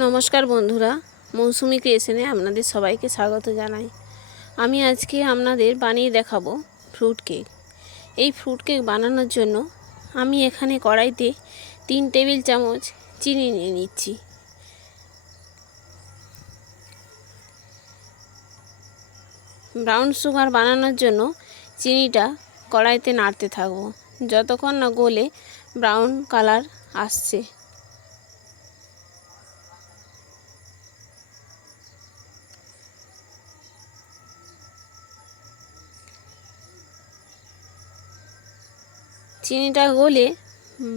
নমস্কার বন্ধুরা, মৌসুমি ক্রিয়েশনে আপনাদের সবাইকে স্বাগত জানাই। আমি আজকে আপনাদের বানিয়ে দেখাবো ফ্রুট কেক। এই ফ্রুট কেক বানানোর জন্য আমি এখানে কড়াইতে 3 টেবিল চামচ চিনি নিয়ে নিচ্ছি। ব্রাউন সুগার বানানোর জন্য চিনিটা কড়াইতে নাড়তে থাকবো যতক্ষণ না গলে ব্রাউন কালার আসছে। চিনিটা গলে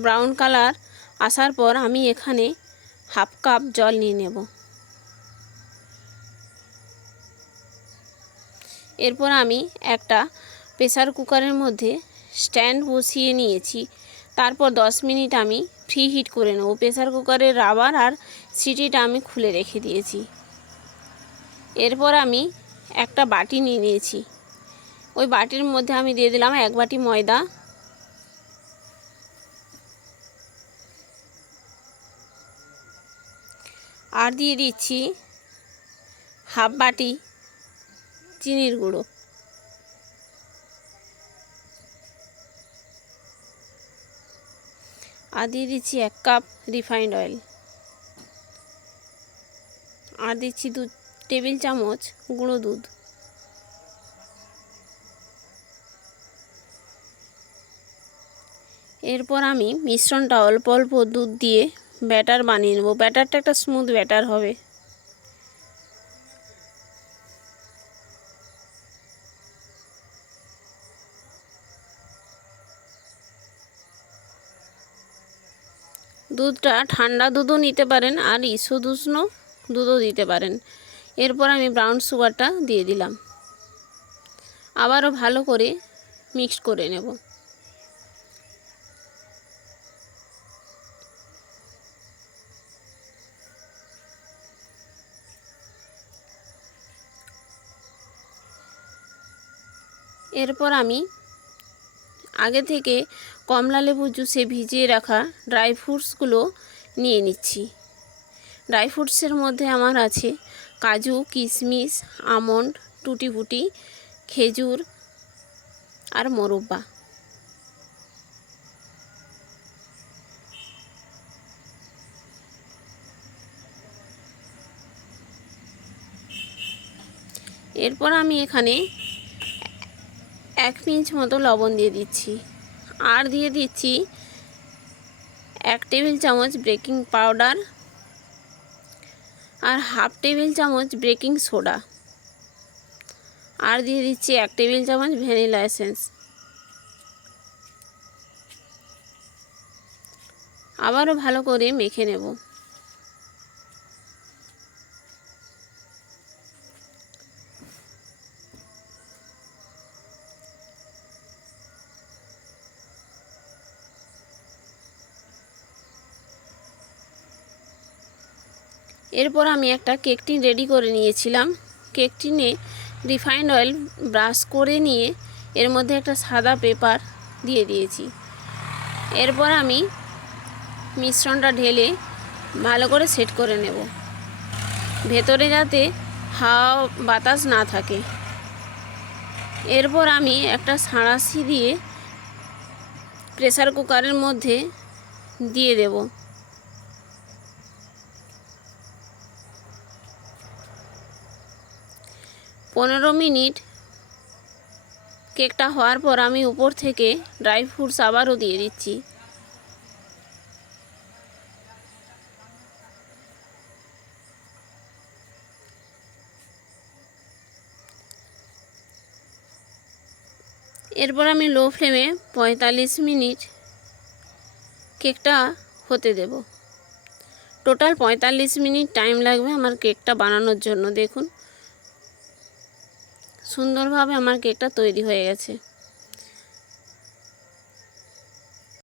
ব্রাউন কালার আসার পর আমি এখানে হাফ কাপ জল নিয়ে নেব। এরপর আমি একটা প্রেসার কুকারের মধ্যে স্ট্যান্ড বসিয়ে নিয়েছি। তারপর 10 মিনিট আমি ফ্রি হিট করে নেব। প্রেসার কুকারের রাবার আর সিটিটা আমি খুলে রেখে দিয়েছি। এরপর আমি একটা বাটি নিয়ে নিয়েছি। ওই বাটির মধ্যে আমি দিয়ে দিলাম 1 বাটি ময়দা, আর দিয়ে দিচ্ছি হাফ বাটি চিনির গুঁড়ো, আর দিয়ে দিচ্ছি 1 কাপ রিফাইন্ড অয়েল, আর দিচ্ছি 2 টেবিল চামচ গুঁড়ো দুধ। এরপর আমি মিশ্রণটা অল্প অল্প দুধ দিয়ে ব্যাটার বানিয়ে নেব। ব্যাটারটা একটা স্মুথ ব্যাটার হবে। দুধটা ঠান্ডা দুধও নিতে পারেন আর ঈষদুষ্ণ দুধও দিতে পারেন। এরপর আমি ব্রাউন সুগারটা দিয়ে দিলাম, আবারও ভালো করে মিক্সড করে নেব। এরপর আমি আগে থেকে কমলা লেবু জুসে ভিজিয়ে রাখা ড্রাই ফ্রুটসগুলো নিয়ে নিচ্ছি। ড্রাই ফ্রুটসের মধ্যে আমার আছে কাজু, কিশমিশ, আমন্ড, টুটি ফুটি, খেজুর আর মোরব্বা। এরপর আমি এখানে 1 পিঞ্চ মতো লবণ দিয়ে দিচ্ছি, আর দিয়ে দিচ্ছি 1 টেবিল চামচ বেকিং পাউডার আর হাফ টেবিল চামচ বেকিং সোডা, আর দিয়ে দিচ্ছি 1 টেবিল চামচ ভ্যানিলা এসেন্স। আবারও ভালো করে মেখে নেব। এরপর আমি একটা কেক টিন রেডি করে নিয়েছিলাম। কেক টিনে রিফাইন্ড অয়েল ব্রাশ করে নিয়ে এর মধ্যে একটা সাদা পেপার দিয়ে দিয়েছি। এরপর আমি মিশ্রণটা ঢেলে ভালো করে সেট করে নেব, ভেতরে যাতে হাওয়া বাতাস না থাকে। এরপর আমি একটা সাঁড়াশি দিয়ে প্রেসার কুকারের মধ্যে দিয়ে দেব। পনেরো মিনিট কেকটা হওয়ার পর আমি উপর থেকে ড্রাই ফ্রুটস আবারও দিয়ে দিচ্ছি। এরপর আমি লো ফ্লেমে 45 মিনিট কেকটা হতে দেব। টোটাল 45 মিনিট টাইম লাগবে আমার কেকটা বানানোর জন্য। দেখুন সুন্দরভাবে আমার কেকটা তৈরি হয়ে গেছে।